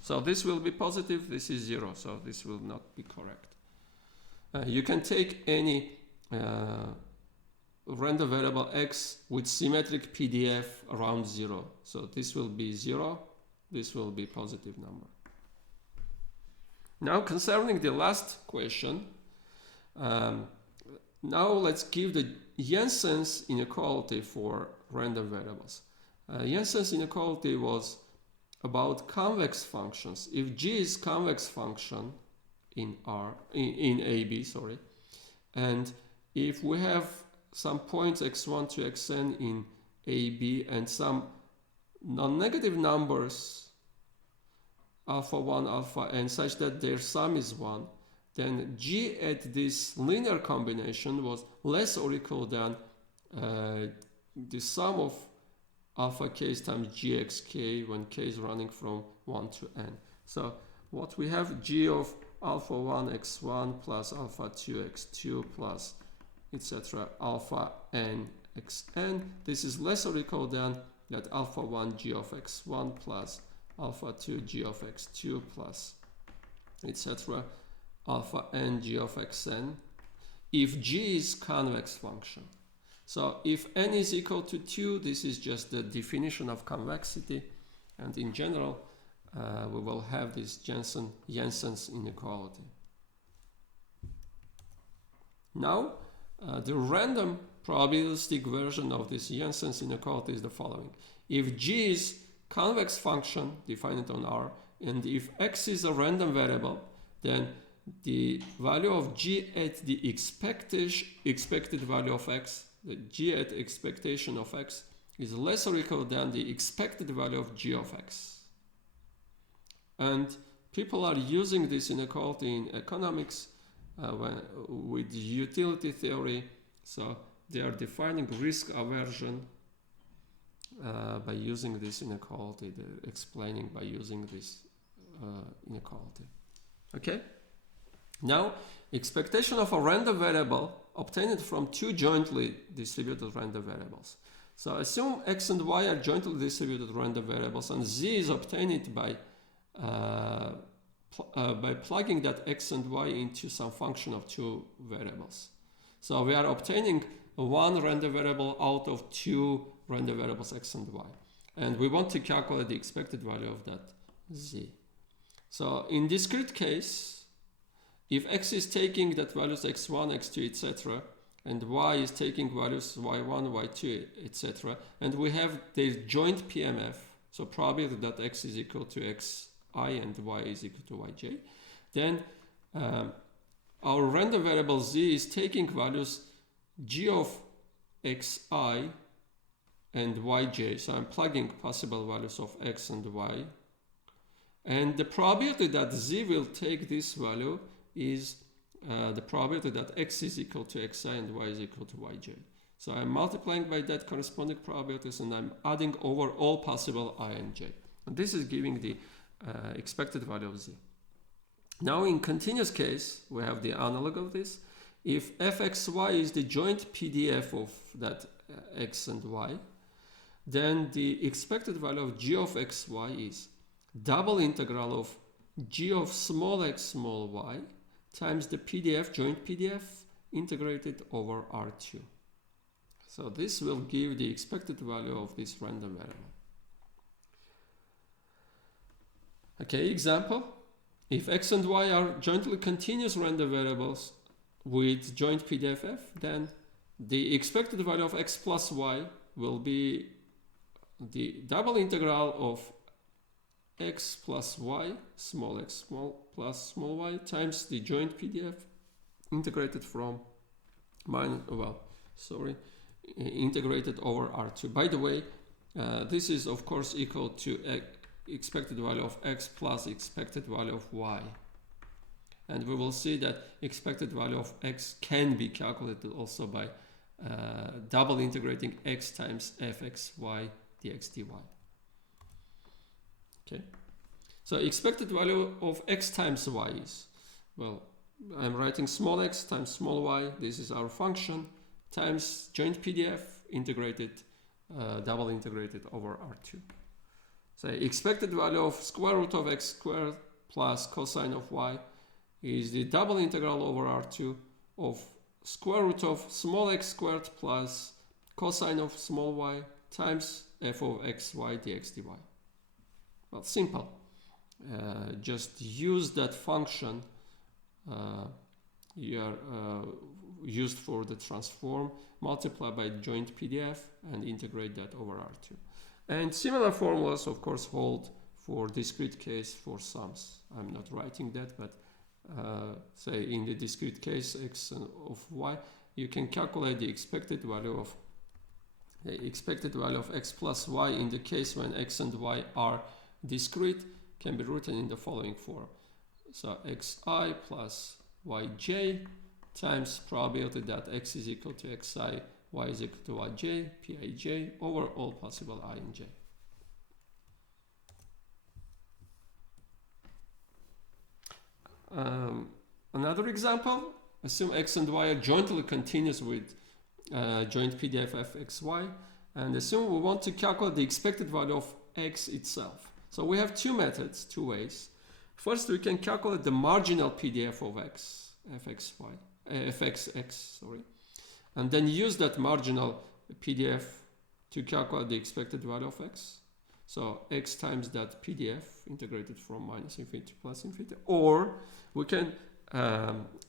So this will be positive, this is 0, so this will not be correct. You can take any random variable x with symmetric PDF around 0. So this will be 0, this will be positive number. Now concerning the last question, now let's give the Jensen's inequality for random variables. Jensen's inequality was about convex functions. If g is convex function in AB, sorry, and if we have some points x1 to xn in AB and some non-negative numbers alpha 1, alpha n, such that their sum is 1, then g at this linear combination was less or equal than the sum of alpha k times gxk when k is running from 1 to n. So what we have, g of alpha 1 x1 plus alpha 2 x2 plus etc. alpha n xn. This is less or equal than that alpha 1 g of x1 plus alpha 2 g of x2 plus etc. alpha n g of xn if g is convex function. So if n is equal to 2, this is just the definition of convexity, and in general we will have this Jensen's inequality. Now the random probabilistic version of this Jensen's inequality is the following. If g is convex function defined on R, and if x is a random variable, then the value of g at the expected value of x, the g at expectation of x, is less or equal than the expected value of g of x. And people are using this inequality in economics with utility theory. So they are defining risk aversion by using this inequality. They're explaining by using this inequality. Okay? Now, expectation of a random variable obtained from two jointly distributed random variables. So assume x and y are jointly distributed random variables, and z is obtained by plugging that x and y into some function of two variables. So we are obtaining one random variable out of two random variables x and y, and we want to calculate the expected value of that z. So in discrete case, if x is taking that values x1, x2, etc., and y is taking values y1, y2, etc. And we have the joint PMF, so probability that x is equal to xi and y is equal to yj. Then our random variable z is taking values g of xi and yj, so I'm plugging possible values of x and y. And the probability that z will take this value is the probability that x is equal to xi and y is equal to yj. So I'm multiplying by that corresponding probabilities and I'm adding over all possible I and j. And this is giving the expected value of z. Now in continuous case, we have the analog of this. If fxy is the joint PDF of that x and y, then the expected value of g of xy is double integral of g of small x small y times the PDF, joint PDF, integrated over R2. So this will give the expected value of this random variable. Okay, example. If x and y are jointly continuous random variables with joint PDFF, then the expected value of x plus y will be the double integral of x plus y, small x small plus small y, times the joint PDF integrated from integrated over R2. By the way, this is of course equal to expected value of x plus expected value of y. And we will see that expected value of x can be calculated also by double integrating x times fxy dx dy. Okay, so expected value of x times y is, well, I'm writing small x times small y, this is our function, times joint PDF integrated, double integrated over R2. So expected value of square root of x squared plus cosine of y is the double integral over R2 of square root of small x squared plus cosine of small y times f of xy dx dy. Well, simple. Just use that function used for the transform, multiply by joint PDF and integrate that over R2. And similar formulas, of course, hold for discrete case for sums. I'm not writing that, but say in the discrete case x of y, you can calculate the expected value of x plus y in the case when x and y are discrete, can be written in the following form. So xi plus yj times probability that x is equal to xi, y is equal to yj, pij, over all possible I and j. Another example, assume x and y are jointly continuous with joint PDF fxy, and assume we want to calculate the expected value of x itself. So we have two methods, two ways. First, we can calculate the marginal PDF of x, fxx, and then use that marginal PDF to calculate the expected value of x. So x times that PDF integrated from minus infinity to plus infinity, or we can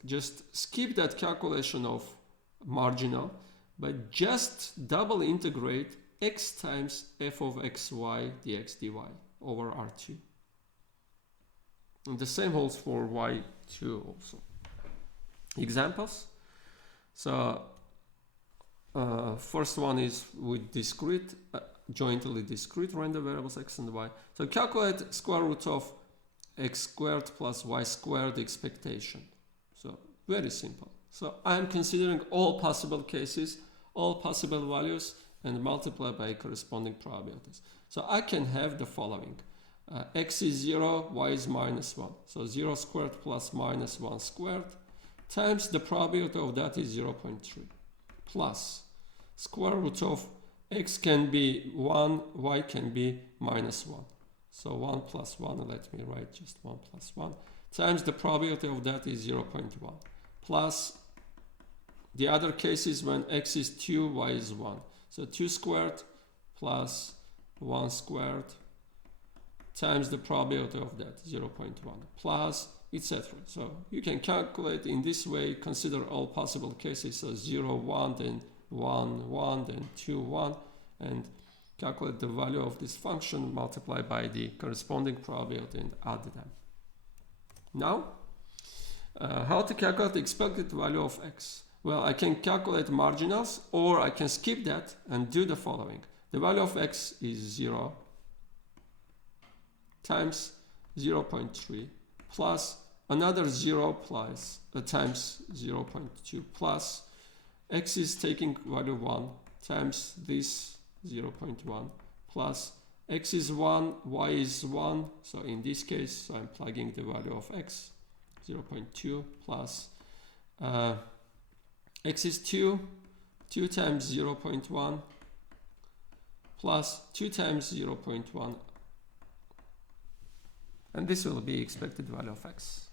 just skip that calculation of marginal, but just double integrate x times f of xy dx dy over R2. And the same holds for y2 also. Examples. So first one is with discrete, jointly discrete random variables x and y. So calculate square root of x squared plus y squared expectation. So very simple. So I'm considering all possible cases, all possible values, and multiply by corresponding probabilities. So I can have the following. X is 0, y is minus 1. So 0 squared plus minus 1 squared times the probability of that is 0.3 plus square root of x can be 1, y can be minus 1. So 1 plus 1, let me write just 1 plus 1, times the probability of that is 0.1 plus the other cases when x is 2, y is 1. So 2 squared plus 1 squared times the probability of that, 0.1, plus etc. So you can calculate in this way, consider all possible cases, so 0, 1, then 1, 1, then 2, 1, and calculate the value of this function, multiply by the corresponding probability and add them. Now, how to calculate the expected value of x? Well, I can calculate marginals, or I can skip that and do the following. The value of x is 0 times 0.3 plus another 0 plus times 0.2 plus x is taking value 1 times this 0.1 plus x is 1, y is 1, so in this case, so I'm plugging the value of x, 0.2 plus x is 2, 2 times 0.1 plus 2 times 0.1, and this will be expected value of x.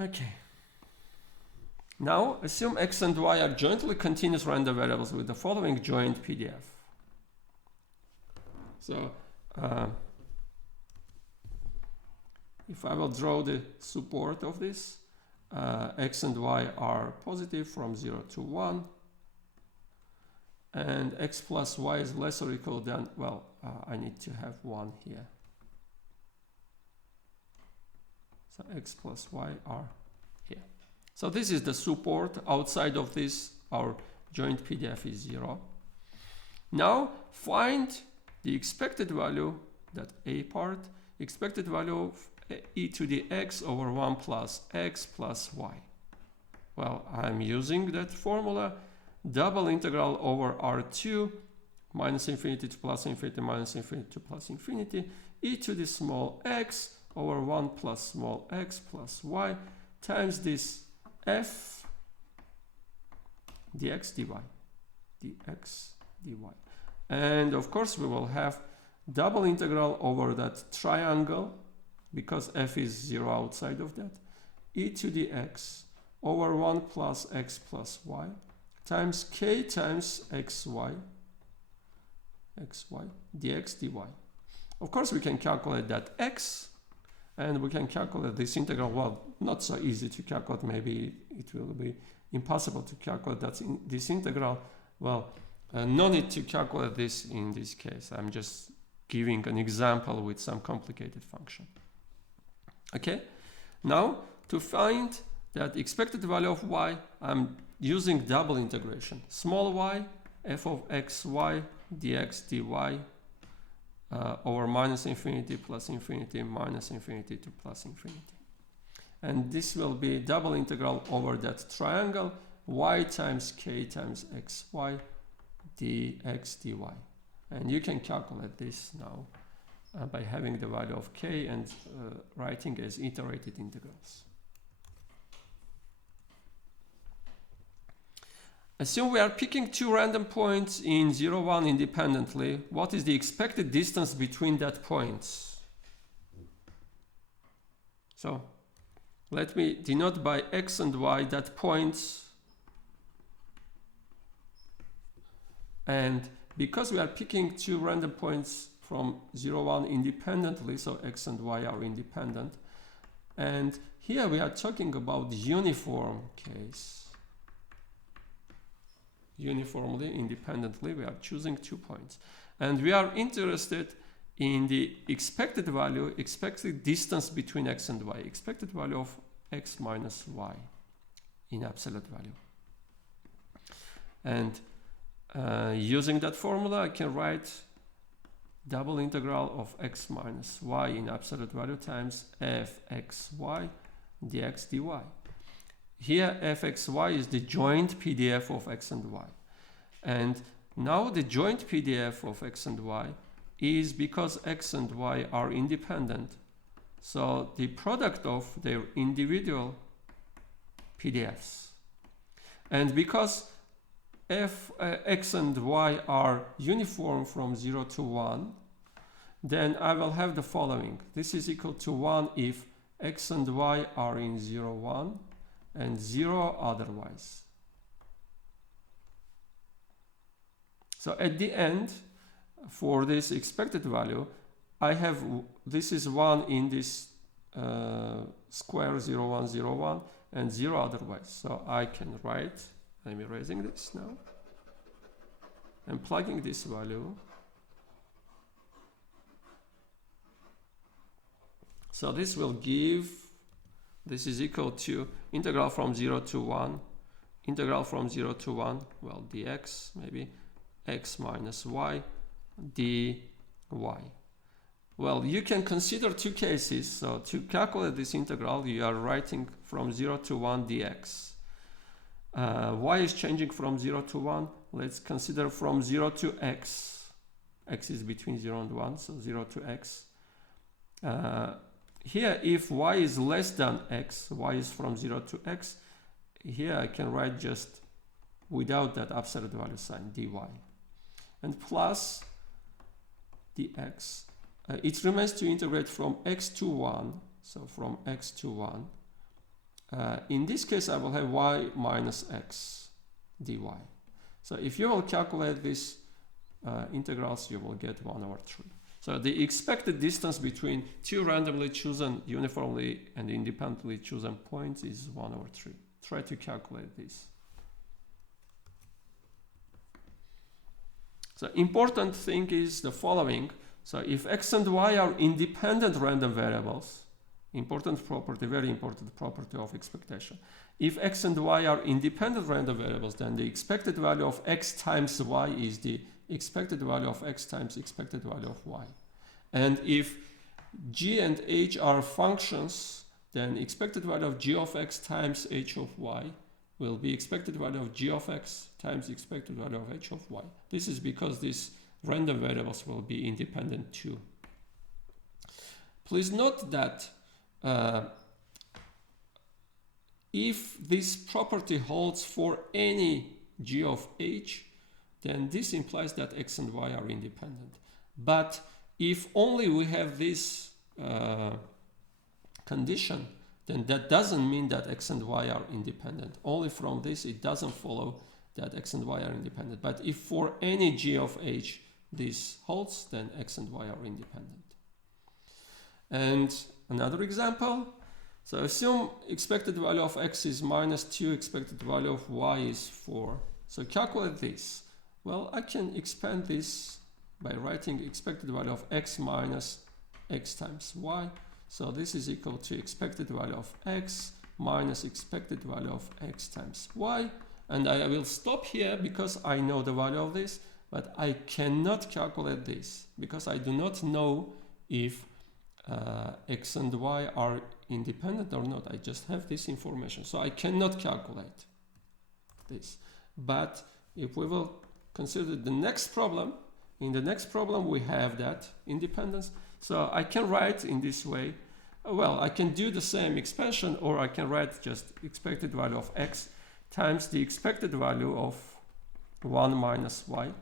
Okay. Now, assume x and y are jointly continuous random variables with the following joint PDF. So, if I will draw the support of this, x and y are positive from 0 to 1, and x plus y is less or equal than, well, I need to have 1 here. So x plus y are here. So this is the support. Outside of this, our joint PDF is 0. Now find the expected value, that a part, expected value of e to the x over 1 plus x plus y. Well, I'm using that formula, double integral over R2 minus infinity to plus infinity minus infinity to plus infinity e to the small x over 1 plus small x plus y times this f dx dy, dx dy. And of course we will have double integral over that triangle, because f is 0 outside of that, e to the x over 1 plus x plus y times k times xy dx dy. Of course we can calculate that x, and we can calculate this integral. Well, not so easy to calculate, maybe it will be impossible to calculate this integral. Well, no need to calculate this in this case. I'm just giving an example with some complicated function. Okay, now to find that expected value of y, I'm using double integration. Small y, f of xy dx dy over minus infinity plus infinity minus infinity to plus infinity. And this will be double integral over that triangle, y times k times xy dx dy. And you can calculate this now by having the value of k and writing as iterated integrals. Assume we are picking two random points in 0, 1 independently. What is the expected distance between that points? So let me denote by x and y that points. And because we are picking two random points from 0, 1 independently, so x and y are independent. And here we are talking about uniform case. Uniformly, independently, we are choosing 2 points. And we are interested in the expected value, expected distance between x and y, expected value of x minus y in absolute value. And using that formula, I can write double integral of x minus y in absolute value times fxy dx dy. Here fxy is the joint PDF of x and y. And now the joint PDF of x and y is because x and y are independent. So the product of their individual PDFs. And because x and y are uniform from 0 to 1, then I will have the following. This is equal to 1 if x and y are in 0, 1. And 0 otherwise. So at the end, for this expected value, this is 1 in this square 0, 1, 0, 1 and 0 otherwise. So I can write, I'm erasing this now, and plugging this value. So this will give, this is equal to integral from 0 to 1, integral from 0 to 1, well, dx, maybe, x minus y, dy. Well, you can consider two cases. So to calculate this integral, you are writing from 0 to 1 dx. Y is changing from 0 to 1. Let's consider from 0 to x. X is between 0 and 1, so 0 to x. Here, if y is less than x, y is from 0 to x, here I can write just without that absolute value sign, dy. And plus dx. It remains to integrate from x to 1, so from x to 1. In this case, I will have y minus x dy. So if you will calculate these integrals, you will get 1 over 3. So the expected distance between two randomly chosen, uniformly and independently chosen points is 1 over 3. Try to calculate this. So important thing is the following. So if x and y are independent random variables, important property, very important property of expectation. If x and y are independent random variables, then the expected value of x times y is the expected value of x times expected value of y. And if g and h are functions, then expected value of g of x times h of y will be expected value of g of x times expected value of h of y. This is because these random variables will be independent too. Please note that if this property holds for any g of h, then this implies that x and y are independent. But if only we have this condition, then that doesn't mean that x and y are independent. Only from this, it doesn't follow that x and y are independent. But if for any g of h this holds, then x and y are independent. And another example, so assume expected value of x is minus 2, expected value of y is 4. So calculate this. Well, I can expand this by writing expected value of x minus x times y. So this is equal to expected value of x minus expected value of x times y. And I will stop here because I know the value of this, but I cannot calculate this because I do not know if x and y are independent or not. I just have this information, so I cannot calculate this. But if we will consider the next problem, in the next problem we have that independence. So I can write in this way. Well, I can do the same expansion, or I can write just expected value of x times the expected value of 1 minus y.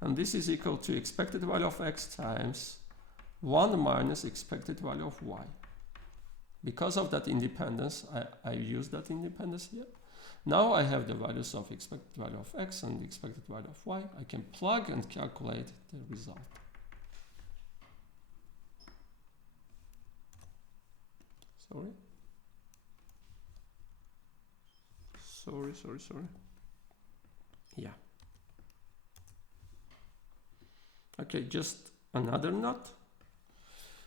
And this is equal to expected value of x times 1 minus expected value of y. Because of that independence, I use that independence here. Now I have the values of expected value of x and the expected value of y. I can plug and calculate the result. Sorry. Yeah. Okay, just another note.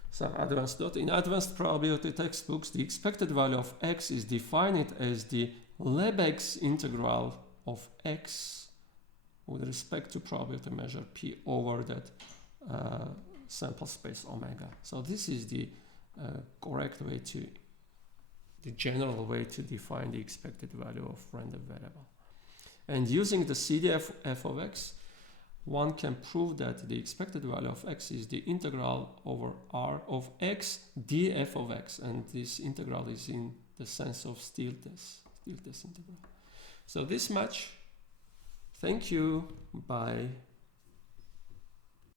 Some advanced note. In advanced probability textbooks, the expected value of x is defined as the Lebesgue integral of x with respect to probability measure p over that sample space omega. So this is the correct way to, the general way to define the expected value of random variable. And using the CDF f of x, one can prove that the expected value of x is the integral over r of x df of x, and this integral is in the sense of still test integral. So this much. Thank you. Bye.